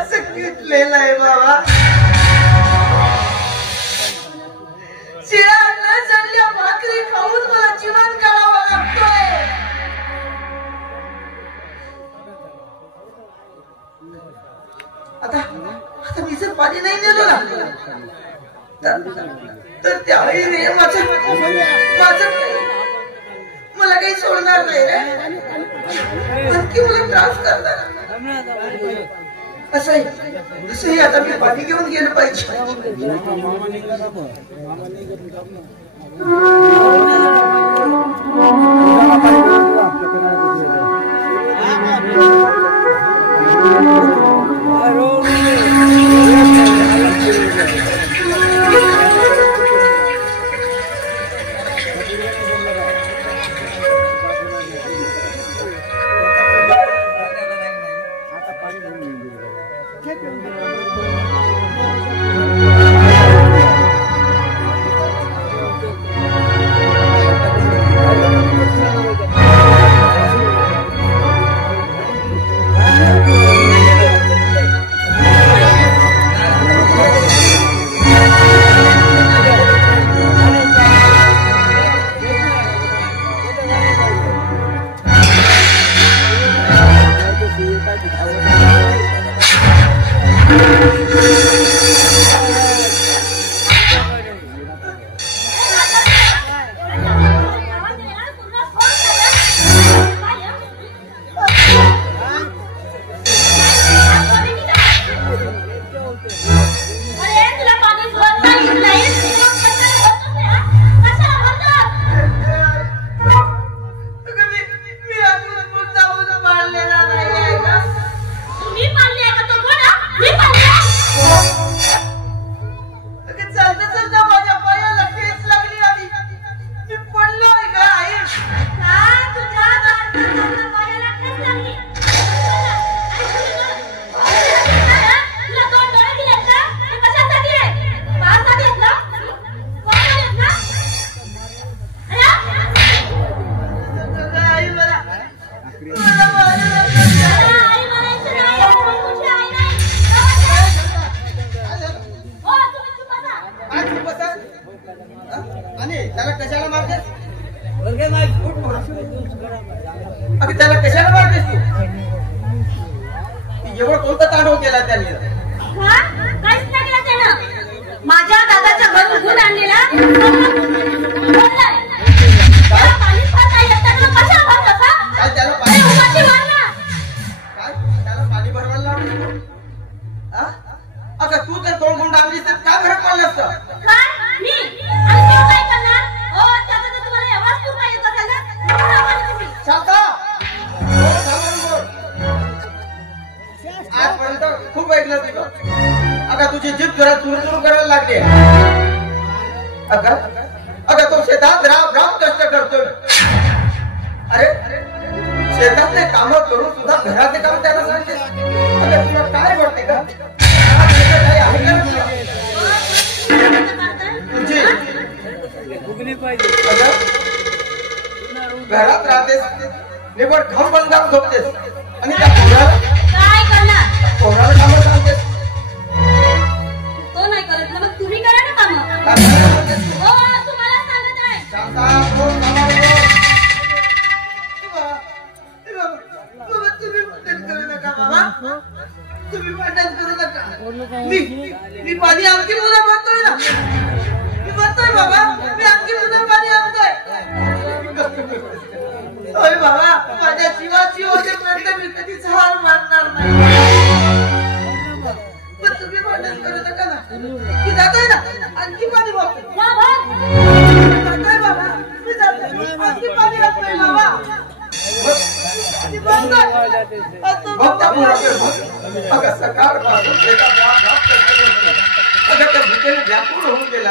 असं किटलेलं आहे बाबा. शिळा न जडल्या भाकरी खाऊन मला जीवन काढावं लागतोय. आता मी जर पाणी नाही नेलो ना तर त्या आईने मला काही सोडणार नाही रे. नक्की मला त्रास करणार. असंही आता मी पाणी घेऊन गेलं पाहिजे. घरात राहतेस निवड खाऊन बंद करून झोपतेस आणि त्या काय करणार पोराला कामं सांगतेस. तो नाही करत ना मग तुम्ही करा ना कामं. हो तुम्हाला सांगत आहे. तुम्ही भांडण करू नका बाबा. तुम्ही भांडण करू नका. मी पाणी आणखी मुलं भरतोय ना. मी भरतोय बाबा. मी आणखी मुलं पाणी आणतोय. होय बाबा माझ्या जीवाची होतेपर्यंत मी कधीच हार मानणार नाही. पण तुम्ही भांडण करू नका ना. मी जातोय ना आणखी पाणी भरतोय. जातोय बाबा मी जातोय आणखी पाणी आणतोय बाबा. व्याकुळ होऊन गेला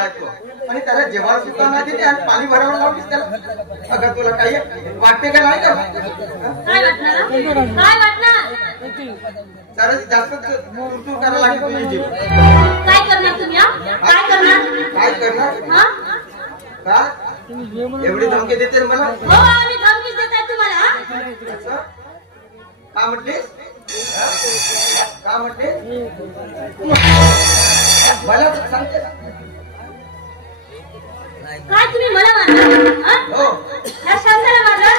आणि त्याला जेव्हा सुद्धा नाही दिली आणि पाणी भरावं लावलीस त्याला. अगं तुला काही वाटते का नाही का? जरा जास्त तू करायला लागेल तुझी जीव. काय करणार तुम्ही? काय करणार? काय करणार का? एवढी धमकी देते मला? हो आम्ही धमकी देत आहे तुम्हाला. का म्हटलीस? का म्हटले मला सांगते काय तुम्ही मला मारला? हो या शांताला मारला?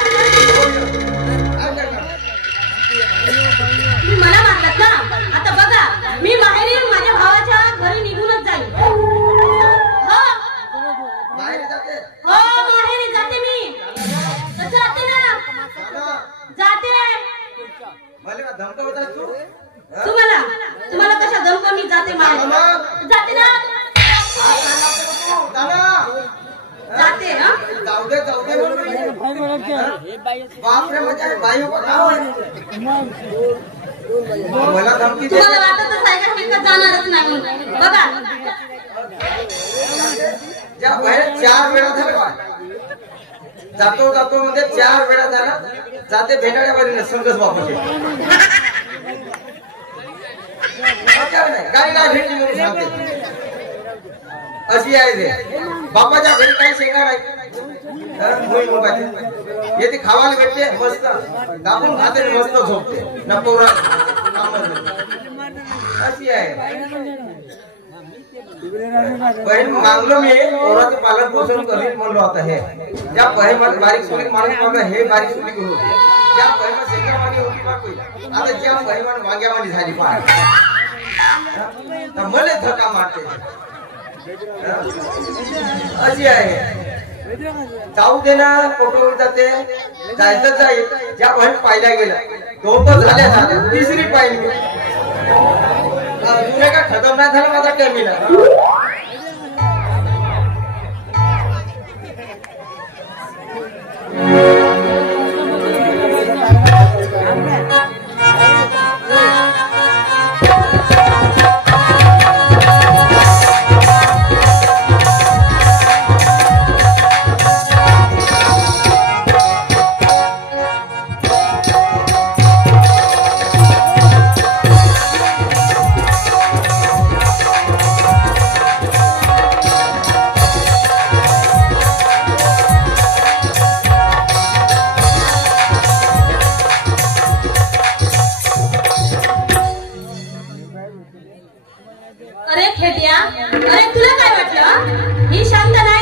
तुम्ही मला मारलात ना? आता बघा मी माहेरी माझ्या भावाच्या घरी निघूनच जाईल. हो बाहेर जाते हो माहेरी जाते मी. जाते ना जाते. मला का धमकावत आहेस तू तुम्हाला कशा धमका मी जाते माहेरी जाते ना जाते. जाऊ दे बापरे म्हणजे बाई मला धमकी दे तुम्हाला वाटत सायकल फिरकत जाणारच नाही म्हणून. बघा ज्या बाहेर 4 वेळा झालं बा जातो म्हणजे 4 वेळा झाला जाते भेटाड्या बरी संघच वापरते गाडी नाही भेटली म्हणून सांगते अशी आहे ते बापाच्या घरी काही शेंगा नाही येते खावायला भेटते मस्त दाबून खाते मस्त झोपते न पोरा अशी आहे बहीण मागलो मी पोराचं पालन पोषण करीन म्हणलो आता हे ज्या बहीण बारीक सुलीक माणूस मागलं हे बारीक सुलीक होती ज्या बहीण शेंगामानी होती बाकी आता ज्या बहीण वांग्यामानी झाली पाय मला धक्का मारते अशी आहे जाऊ दे ना फोटोवर जाते जायचं जाईल ज्या बहीण पाहिल्या गेल्या 2 तर झाल्या तिसरी पाहिली तुला का खतम नाही झाला माझा कॅमिला अरे खेट्या, अरे तुला काय वाटलं ही शांत नाही